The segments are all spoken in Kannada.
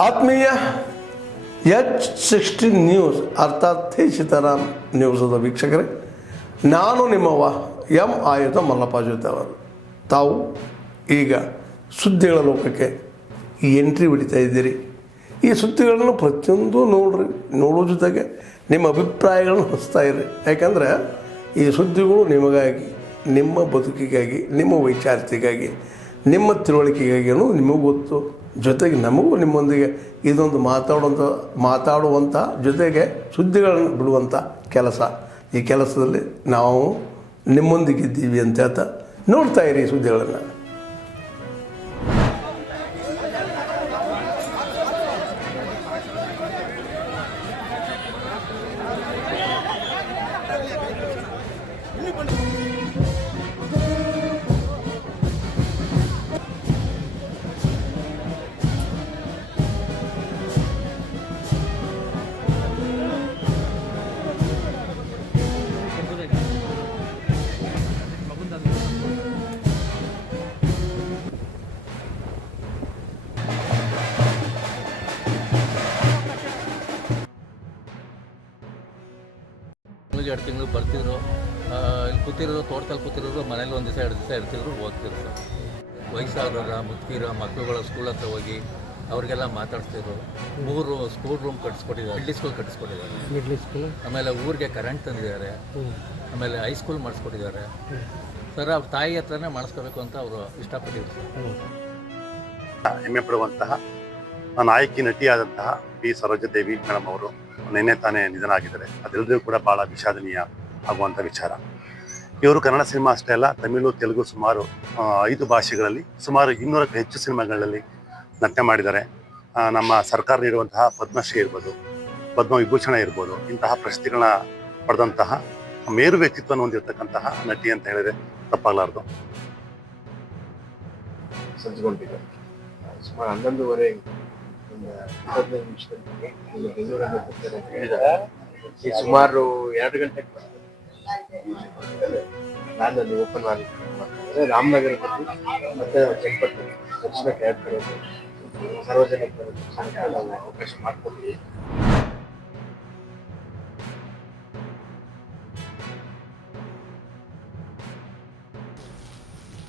ಆತ್ಮೀಯ H60 ನ್ಯೂಸ್ ಅರ್ಥಾತ್ ಸೀತಾರಾಮ್ ನ್ಯೂಸದ ವೀಕ್ಷಕರೇ, ನಾನು ನಿಮ್ಮವ ಎಂ ಆಯುಧ ಮಲ್ಲಪ್ಪ ಜೊತೆ ಅವರು. ತಾವು ಈಗ ಸುದ್ದಿಗಳ ಲೋಕಕ್ಕೆ ಎಂಟ್ರಿ ಹೊಡಿತಾ ಇದ್ದೀರಿ. ಈ ಸುದ್ದಿಗಳನ್ನು ಪ್ರತಿಯೊಂದು ನೋಡೋ ಜೊತೆಗೆ ನಿಮ್ಮ ಅಭಿಪ್ರಾಯಗಳನ್ನು ಹಂಚ್ತಾ ಇರಿ. ಯಾಕಂದರೆ ಈ ಸುದ್ದಿಗಳು ನಿಮಗಾಗಿ, ನಿಮ್ಮ ಬದುಕಿಗಾಗಿ, ನಿಮ್ಮ ವೈಚಾರಿಕೆಗಾಗಿ, ನಿಮ್ಮ ತಿಳುವಳಿಕೆಗಾಗಿಯೂ ನಿಮಗೂ ಗೊತ್ತು. ಜೊತೆಗೆ ನಮಗೂ ನಿಮ್ಮೊಂದಿಗೆ ಇದೊಂದು ಮಾತಾಡುವಂಥ ಜೊತೆಗೆ ಸುದ್ದಿಗಳನ್ನು ಬಿಡುವಂಥ ಕೆಲಸ. ಈ ಕೆಲಸದಲ್ಲಿ ನಾವು ನಿಮ್ಮೊಂದಿಗಿದ್ದೀವಿ ಅಂತ ಹೇಳ್ತಾ ನೋಡ್ತಾ ಇರಿ ಈ ಸುದ್ದಿಗಳನ್ನು. ಎರಡು ತಿಂಗಳು ಬರ್ತಿದ್ರು. ಇಲ್ಲಿ ಕೂತಿರೋರು, ತೋಟದಲ್ಲಿ ಕೂತಿರೋರು, ಮನೇಲಿ ಒಂದು ದಿವಸ 2 ದಿವಸ ಇರ್ತಿದ್ರು, ಓದ್ತಿದ್ರು ಸರ್. ವಯಸ್ಸಾದವರ ಮುದುಕಿರ ಮಕ್ಕಳುಗಳ ಸ್ಕೂಲ್ ಹತ್ರ ಹೋಗಿ ಅವ್ರಿಗೆಲ್ಲ ಮಾತಾಡ್ತಿದ್ರು. 3 ಸ್ಕೂಲ್ ರೂಮ್ ಕಟ್ಟಿಸ್ಕೊಟ್ಟಿದ್ದಾರೆ, ಮಿಡ್ಲ್ ಸ್ಕೂಲ್ ಕಟ್ಟಿಸ್ಕೊಟ್ಟಿದ್ದಾರೆ. ಆಮೇಲೆ ಊರಿಗೆ ಕರೆಂಟ್ ತಂದಿದ್ದಾರೆ. ಆಮೇಲೆ ಹೈಸ್ಕೂಲ್ ಮಾಡಿಸ್ಕೊಟ್ಟಿದ್ದಾರೆ ಸರ್. ಅವ್ರ ತಾಯಿ ಹತ್ರನೇ ಮಾಡಿಸ್ಕೋಬೇಕು ಅಂತ ಅವರು ಇಷ್ಟಪಟ್ಟಿದ್ರು ಸರ್. ಹೆಮ್ಮೆ ಪಡುವಂತಹ ನಾಯಕಿ ನಟಿಯಾದಂತಹ ಪಿ ಸರೋಜಾದೇವಿ ಮೇಡಮ್ ಅವರು ನಿನ್ನೆ ತಾನೇ ನಿಧನ ಆಗಿದ್ದಾರೆ. ಅದೆಲ್ಲರಿಗೂ ಕೂಡ ಭಾಳ ವಿಷಾದನೀಯ ಆಗುವಂಥ ವಿಚಾರ. ಇವರು ಕನ್ನಡ ಸಿನಿಮಾ ಅಷ್ಟೇ ಅಲ್ಲ, ತಮಿಳು, ತೆಲುಗು ಸುಮಾರು 5 ಭಾಷೆಗಳಲ್ಲಿ ಸುಮಾರು 200ಕ್ಕೂ ಹೆಚ್ಚು ಸಿನಿಮಾಗಳಲ್ಲಿ ನಟನೆ ಮಾಡಿದ್ದಾರೆ. ನಮ್ಮ ಸರ್ಕಾರ ನೀಡುವಂತಹ ಪದ್ಮಶ್ರೀ ಇರ್ಬೋದು, ಪದ್ಮವಿಭೂಷಣ ಇರ್ಬೋದು, ಇಂತಹ ಪ್ರಶಸ್ತಿಗಳನ್ನ ಪಡೆದಂತಹ ಮೇರು ವ್ಯಕ್ತಿತ್ವವನ್ನು ಹೊಂದಿರತಕ್ಕಂತಹ ನಟಿ ಅಂತ ಹೇಳಿದ್ರೆ ತಪ್ಪಾಗಲಾರ್ದು. ಸಜ್ಜುಗೊಂಡಿದೆ ಸುಮಾರು 11:15 ನಿಮಿಷದಲ್ಲಿ ಬೆಂಗಳೂರಲ್ಲಿ ಬರ್ತಾರೆ ಅಂತ ಹೇಳಿದ್ದಾರೆ. ಈ ಸುಮಾರು 2 ಗಂಟೆಗೆ ನಾನು ಅಲ್ಲಿ ಓಪನ್ ಮಾಡಿದ್ರೆ ರಾಮನಗರದಲ್ಲಿ ಮತ್ತೆ ಚನ್ನಪಟ್ಟಣ ದರ್ಶನಕ್ಕೆ 2 ಕಡೆ ಸಾರ್ವಜನಿಕ ದರ್ಶನಕ್ಕೆ ನಾವು ಅವಕಾಶ ಮಾಡಿಕೊಡ್ತೀವಿ.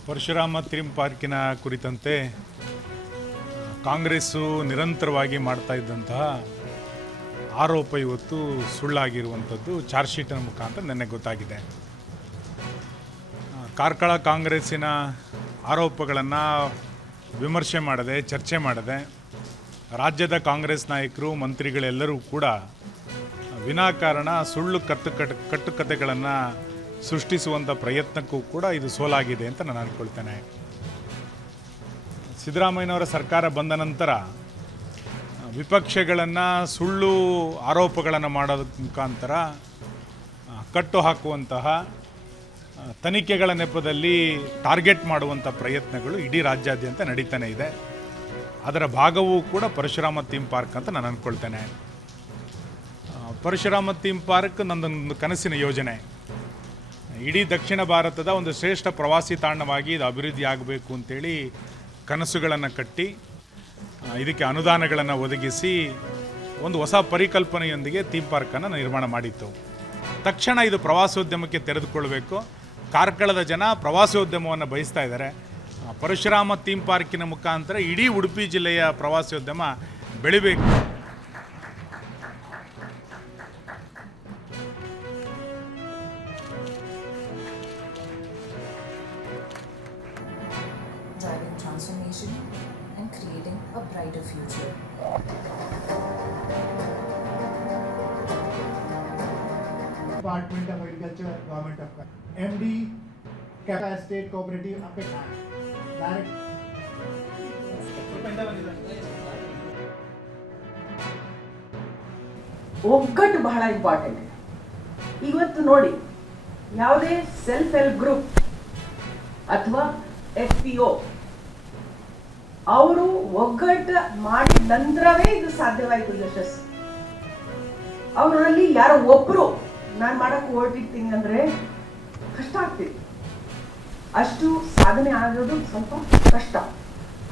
ಪರಶುರಾಮ ಥೀಮ್ ಪಾರ್ಕಿನ ಕುರಿತಂತೆ ಕಾಂಗ್ರೆಸ್ಸು ನಿರಂತರವಾಗಿ ಮಾಡ್ತಾ ಇದ್ದಂತಹ ಆರೋಪ ಇವತ್ತು ಸುಳ್ಳಾಗಿರುವಂಥದ್ದು ಚಾರ್ಜ್ ಶೀಟಿನ ಮುಖಾಂತರ ನೆನ್ನೆ ಗೊತ್ತಾಗಿದೆ. ಕಾರ್ಕಳ ಕಾಂಗ್ರೆಸ್ಸಿನ ಆರೋಪಗಳನ್ನು ವಿಮರ್ಶೆ ಮಾಡದೆ, ಚರ್ಚೆ ಮಾಡದೆ ರಾಜ್ಯದ ಕಾಂಗ್ರೆಸ್ ನಾಯಕರು, ಮಂತ್ರಿಗಳೆಲ್ಲರೂ ಕೂಡ ವಿನಾಕಾರಣ ಸುಳ್ಳು ಕಟ್ಟುಕತೆಗಳನ್ನು ಸೃಷ್ಟಿಸುವಂಥ ಪ್ರಯತ್ನಕ್ಕೂ ಕೂಡ ಇದು ಸೋಲಾಗಿದೆ ಅಂತ ನಾನು ಅಂದ್ಕೊಳ್ತೇನೆ. ಸಿದ್ದರಾಮಯ್ಯನವರ ಸರ್ಕಾರ ಬಂದ ನಂತರ ವಿಪಕ್ಷಗಳನ್ನು ಸುಳ್ಳು ಆರೋಪಗಳನ್ನು ಮಾಡೋದಕ್ಕೆ ಮುಖಾಂತರ ಕಟ್ಟು ಹಾಕುವಂತಹ, ತನಿಖೆಗಳ ನೆಪದಲ್ಲಿ ಟಾರ್ಗೆಟ್ ಮಾಡುವಂಥ ಪ್ರಯತ್ನಗಳು ಇಡೀ ರಾಜ್ಯಾದ್ಯಂತ ನಡೀತಾನೆ ಇದೆ. ಅದರ ಭಾಗವೂ ಕೂಡ ಪರಶುರಾಮ ಥೀಮ್ ಪಾರ್ಕ್ ಅಂತ ನಾನು ಅಂದ್ಕೊಳ್ತೇನೆ. ಪರಶುರಾಮ ಥೀಮ್ ಪಾರ್ಕ್ ನನ್ನೊಂದು ಕನಸಿನ ಯೋಜನೆ. ಇಡೀ ದಕ್ಷಿಣ ಭಾರತದ ಒಂದು ಶ್ರೇಷ್ಠ ಪ್ರವಾಸಿ ತಾಣವಾಗಿ ಇದು ಅಭಿವೃದ್ಧಿ ಆಗಬೇಕು ಅಂತೇಳಿ ಕನಸುಗಳನ್ನು ಕಟ್ಟಿ ಇದಕ್ಕೆ ಅನುದಾನಗಳನ್ನು ಒದಗಿಸಿ ಒಂದು ಹೊಸ ಪರಿಕಲ್ಪನೆಯೊಂದಿಗೆ ಥೀಮ್ ಪಾರ್ಕನ್ನು ನಿರ್ಮಾಣ ಮಾಡಿತ್ತು. ತಕ್ಷಣ ಇದು ಪ್ರವಾಸೋದ್ಯಮಕ್ಕೆ ತೆರೆದುಕೊಳ್ಳಬೇಕು. ಕಾರ್ಕಳದ ಜನ ಪ್ರವಾಸೋದ್ಯಮವನ್ನು ಬಯಸ್ತಾ ಇದ್ದಾರೆ. ಪರಶುರಾಮ ಥೀಮ್ ಪಾರ್ಕಿನ ಮುಖಾಂತರ ಇಡೀ ಉಡುಪಿ ಜಿಲ್ಲೆಯ ಪ್ರವಾಸೋದ್ಯಮ ಬೆಳಿಬೇಕು. Driving transformation and creating a brighter future. Department of Agriculture, Government of MD, Kappa State Cooperative, Appechan. Direct. ಒಗ್ಗಟ್ಟು ಬಹಳ ಇಂಪಾರ್ಟೆಂಟ್. ಇವತ್ತು ನೋಡಿ, ಯಾವುದೇ ಸೆಲ್ಫ್ ಹೆಲ್ಪ್ ಗ್ರೂಪ್ ಅಥವಾ FPO ಅವರು ಒಗ್ಗಟ್ಟು ಮಾಡಿದ ನಂತರವೇ ಇದು ಸಾಧ್ಯವಾಯಿತು ಯಶಸ್ಸು. ಅವರಲ್ಲಿ ಯಾರೋ ಒಬ್ರು ನಾನು ಮಾಡಕ್ಕೆ ಹೊರಟಿರ್ತೀನಿ ಅಂದ್ರೆ ಕಷ್ಟ ಆಗ್ತಿದೆ. ಅಷ್ಟು ಸಾಧನೆ ಆಗೋದು ಸ್ವಲ್ಪ ಕಷ್ಟ.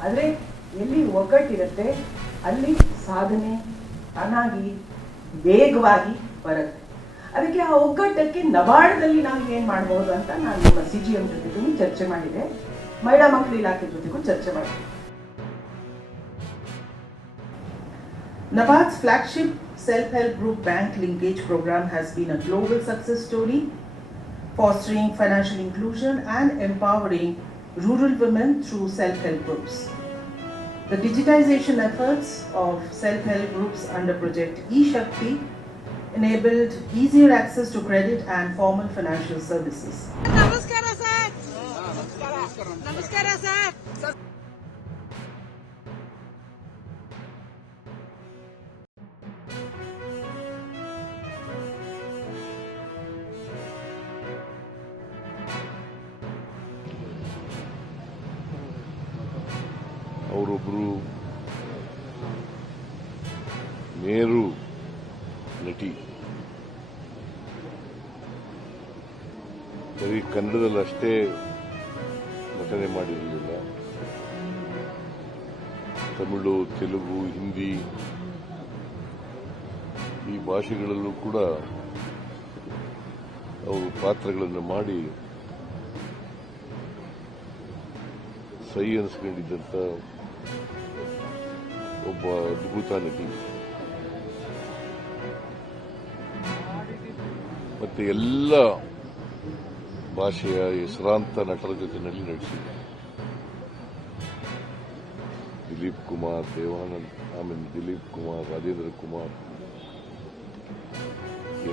ಆದರೆ ಎಲ್ಲಿ ಒಗ್ಗಟ್ಟಿರುತ್ತೆ ಅಲ್ಲಿ ಸಾಧನೆ ತಾನಾಗಿ ವೇಗವಾಗಿ ಬರುತ್ತೆ. ಅದಕ್ಕೆ ಆ ಒಗ್ಗಟ್ಟಕ್ಕೆ ನಬಾರ್ಡ್ದಲ್ಲಿ ನಾವು ಏನು ಮಾಡಬಹುದು ಅಂತ ನಾನು ನಿಮ್ಮ CGM ಜೊತೆಗೂ ಚರ್ಚೆ ಮಾಡಿದೆ, ಮಹಿಳಾ ಮಕ್ಕಳ ಇಲಾಖೆ ಜೊತೆಗೂ ಚರ್ಚೆ ಮಾಡಿದೆ. NABARD's flagship self-help group bank linkage program has been a global success story, fostering financial inclusion and empowering rural women through self-help groups. The digitization efforts of self-help groups under Project eShakti enabled easier access to credit and formal financial services. ನಮಸ್ಕಾರ ಸರ್. ನಮಸ್ಕಾರ ಸರ್. ಅವರೊಬ್ಬರು ಮೇರು ನಟಿ, ಬರೀ ಕನ್ನಡದಲ್ಲಿ ಅಷ್ಟೇ ನಟನೆ ಮಾಡಿರಲಿಲ್ಲ, ತಮಿಳು, ತೆಲುಗು, ಹಿಂದಿ ಈ ಭಾಷೆಗಳಲ್ಲೂ ಕೂಡ ಅವರು ಪಾತ್ರಗಳನ್ನು ಮಾಡಿ ಸೈ ಅನಿಸ್ಕೊಂಡಿದ್ದಂಥ ಒಬ್ಬ ಅದ್ಭುತ ನಟಿ. ಮತ್ತೆ ಎಲ್ಲ ಭಾಷೆಯ ಹೆಸರಾಂತ ನಟರ ಜೊತೆಯಲ್ಲಿ ನಟಿಸಿದೆ. ದಿಲೀಪ್ ಕುಮಾರ್, ದೇವಾನಂದ್, ಆಮೇಲೆ ದಿಲೀಪ್ ಕುಮಾರ್, ರಾಜೇಂದ್ರ ಕುಮಾರ್,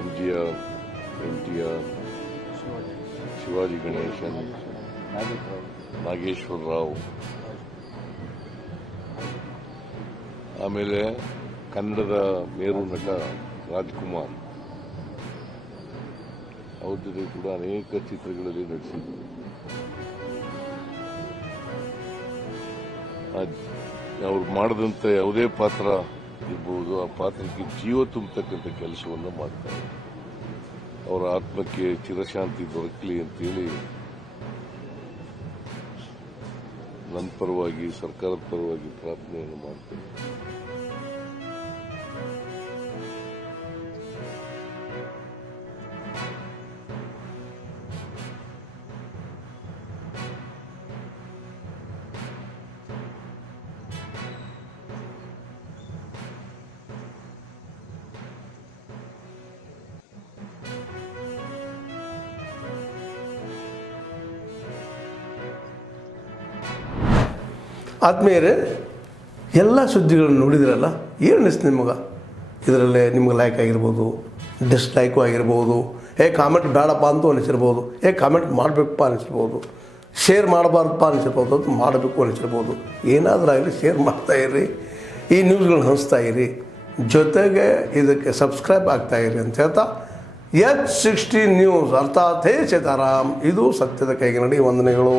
MGR, NTR, ಶಿವಾಜಿ ಗಣೇಶನ್, ನಾಗೇಶ್ವರ ರಾವ್, ಆಮೇಲೆ ಕನ್ನಡದ ಮೇರು ನಟ ರಾಜ್ಕುಮಾರ್, ಅವ್ರ ಜೊತೆ ಕೂಡ ಅನೇಕ ಚಿತ್ರಗಳಲ್ಲಿ ನಟಿಸಿದ್ರು. ಅವ್ರು ಮಾಡಿದಂಥ ಯಾವುದೇ ಪಾತ್ರ ಇರ್ಬೋದು, ಆ ಪಾತ್ರಕ್ಕೆ ಜೀವ ತುಂಬತಕ್ಕಂಥ ಕೆಲಸವನ್ನು ಮಾಡ್ತಾರೆ. ಅವರ ಆತ್ಮಕ್ಕೆ ಚಿರಶಾಂತಿ ದೊರಕಲಿ ಅಂತೇಳಿ ನನ್ನ ಪರವಾಗಿ, ಸರ್ಕಾರದ ಪರವಾಗಿ ಪ್ರಾರ್ಥನೆಯನ್ನು ಮಾಡ್ತೇನೆ. ಆತ್ಮೀಯರೇ, ಎಲ್ಲ ಸುದ್ದಿಗಳನ್ನು ನೋಡಿದಿರಲ್ಲ, ಏನು ಅನಿಸ್ತು ನಿಮಗೆ? ಇದರಲ್ಲೇ ನಿಮ್ಗೆ ಲೈಕ್ ಆಗಿರ್ಬೋದು, ಡಿಸ್ಲೈಕು ಆಗಿರ್ಬೋದು, ಕಾಮೆಂಟ್ ಬೇಡಪ್ಪ ಅಂತೂ ಅನಿಸಿರ್ಬೋದು, ಕಾಮೆಂಟ್ ಮಾಡಬೇಕಪ್ಪ ಅನಿಸಿರ್ಬೋದು, ಶೇರ್ ಮಾಡಬಾರ್ದಪ್ಪ ಅನಿಸಿರ್ಬೋದು, ಅದು ಮಾಡಬೇಕು ಅನಿಸಿರ್ಬೋದು. ಏನಾದರೂ ಆಗಲಿ ಶೇರ್ ಮಾಡ್ತಾಯಿರಿ, ಈ ನ್ಯೂಸ್ಗಳನ್ನ ಹಂಚ್ತಾ ಇರಿ, ಜೊತೆಗೆ ಇದಕ್ಕೆ ಸಬ್ಸ್ಕ್ರೈಬ್ ಆಗ್ತಾಯಿರಿ ಅಂತ ಹೇಳ್ತಾ H16 ನ್ಯೂಸ್ ಅರ್ಥಾತ್ ಹೇ ಸೀತಾರಾಮ್, ಇದು ಸತ್ಯದ ಕೈಗೆ ನಡಿ. ವಂದನೆಗಳು.